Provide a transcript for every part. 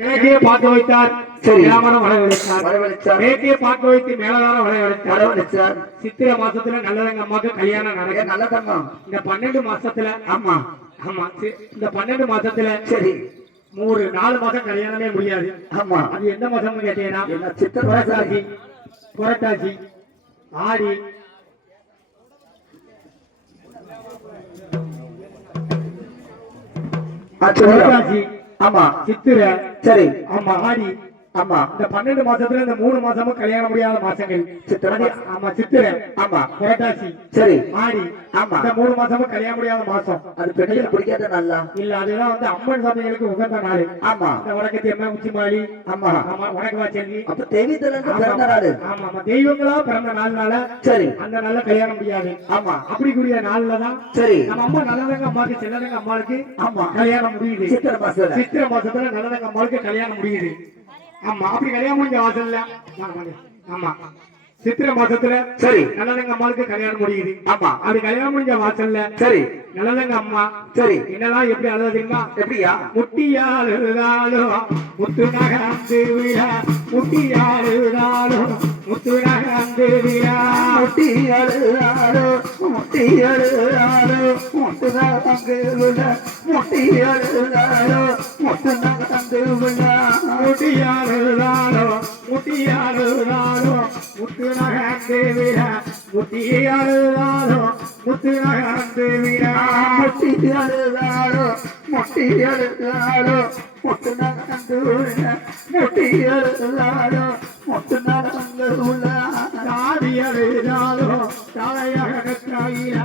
கிழக்கே பார்த்து வைத்தார், கிராமரம் வரவழைத்தார். மேற்கே பார்த்து வைத்து மேலதாரம் வரவழைத்தார். சித்திரை மாசத்துல நல்லதங்க அம்மாக்கு கல்யாணம் நடக்க நல்ல தங்கம். இந்த 12 மாசத்துல ஆமா ஆமா இந்த 12 மாசத்துல சரி 4 மாசம் கல்யாணமே முடியாது. ஆமா அது எந்த மாசம்னு கேட்டீங்கன்னா சித்திரை, புரட்டாசி, ஆடி, புரட்டாசி ஆமா சித்திரை சரி ஆமா ஆடி ஆமா இந்த 12 மாசத்துல இந்த 3 மாசமும் கல்யாணம் முடியாத மாசங்கள் சித்திரை ஆமா சித்திரை ஆமா புரட்டாசி சரி ஆடி ஆமா இந்த 3 மாசமும் கல்யாணம் முடியாத மாசம். அது பெண்களுக்கு பிடிக்காத நாள் இல்ல, அதுதான் வந்து அம்மன் சாமிகளுக்கு உகந்த நாள். ஆமா இந்த வடக்கு தெம்மை உச்சிமாலி ஆமா ஆமா வடக்கு செல்வி அப்ப தேவி பிறந்த நாள். ஆமா ஆமா தெய்வங்களா பிறந்த நாள்னால சரி அந்த நாள்ல கல்யாணம் முடியாது. ஆமா அப்படி கூடிய நாள்ல தான் சரி நம்ம அம்மா நல்லதங்க அம்மாவுக்கு சின்னதங்க அம்மாவுக்கு ஆமா கல்யாணம் முடியுது. சித்திரை மாசத்துல நல்லதங்க அம்மாவுக்கு கல்யாணம் முடியுது. ஆமா அப்படி கல்யாணம் முடிஞ்ச வாசல்ல ஆமா சித்திரை மாசத்துல சரி நல்லதங்க அம்மாவுக்கு கல்யாணம் முடியுது. ஆமா அப்படி கல்யாணம் முடிஞ்ச வாசல்ல சரி நல்லதங்க அம்மா சரி என்னெல்லாம் எப்படி அழுதுங்களா எப்படியா முட்டியாளுதாலும் முத்து நகர்ந்து விழா முட்டியாளுதாலும் முத்து நகர்ந்து விழா முட்டியாளுதாலோ முட்டியாளுதாலோ முத்து நகர்ந்து விழா முட்டியாளுதாலோ முத்து நகர்ந்து விழா முட்டியாளுதாலோ முட்டியாளுதாலோ முத்து நகர்ந்து விழா முட்டியாளுதாலோ முத்து நகர்ந்து விழா முட்டியாளுதாலோ முட்டியாளுதாலோ முத்து நகர்ந்து விழா முட்டியாளுதாலோ முத்து நகர்ந்து விழா சாதியழுதாலோ தலையாக கையிலா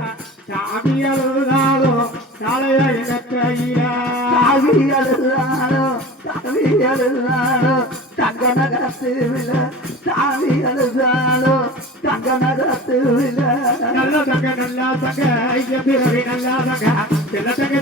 சாதியழுதாலோ தலையாக கையிலா சாதியழுதாலோ சாதியழுதாலோ தங்க நகரத்து விழா சாதி அழுதாலோ தங்க நகரத்து விழா நல்ல தங்க நல்லா தங்க ஐய பிறவி நல்லா தங்க சில தங்க